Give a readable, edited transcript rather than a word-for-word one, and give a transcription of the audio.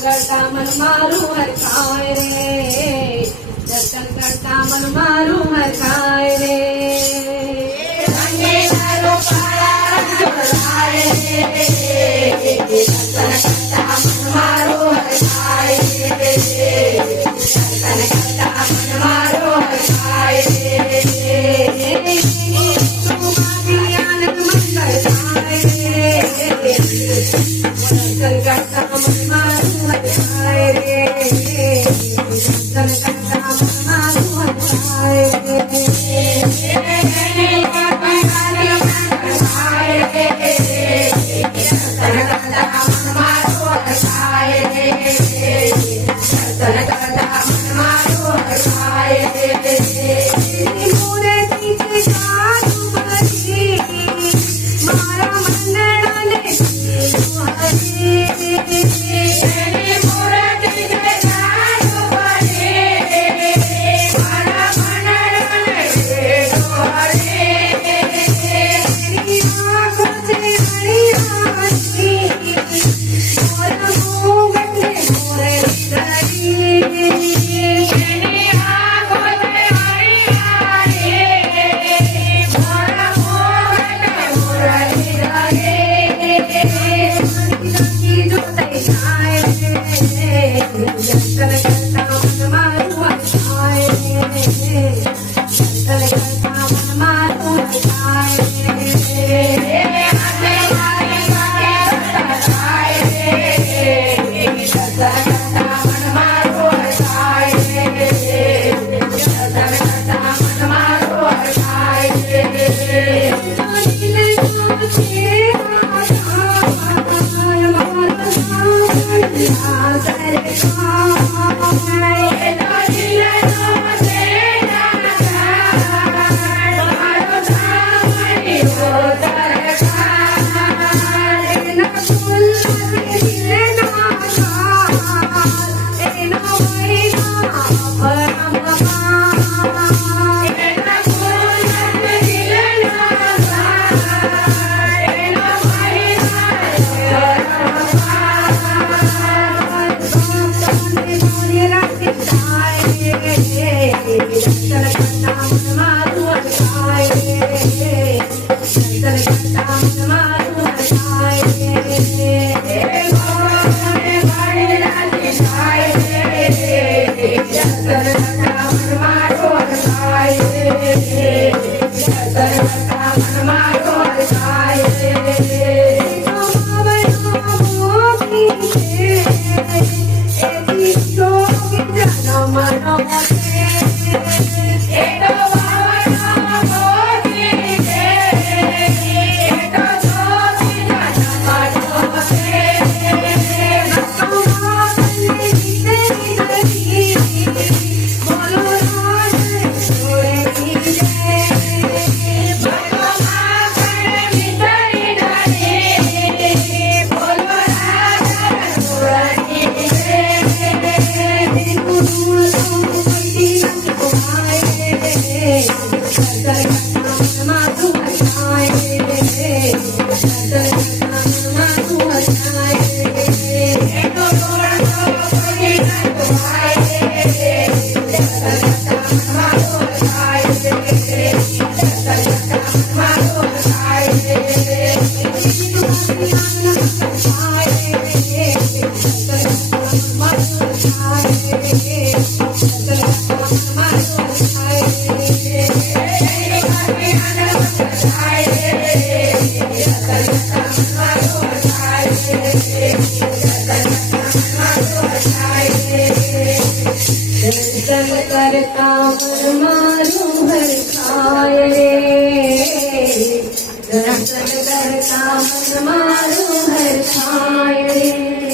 करता मन मारू हर खाए रे, दर्शन करता मन मारू हर खाए रे। रंगे लालो काला रंग जोड़ाए रे, दर्शन करता मन मारू हर खाए रे, दर्शन करता मन मारू हर खाए रे। आनंद मंगल खाए रे, दर्शन करता मन मारू हर खाए रे, दर्शन करता मन मारू हर खाए रे। दर्शन करता मन मारू हर खाए रे, दर्शन करता मन मारू हर खाए रे।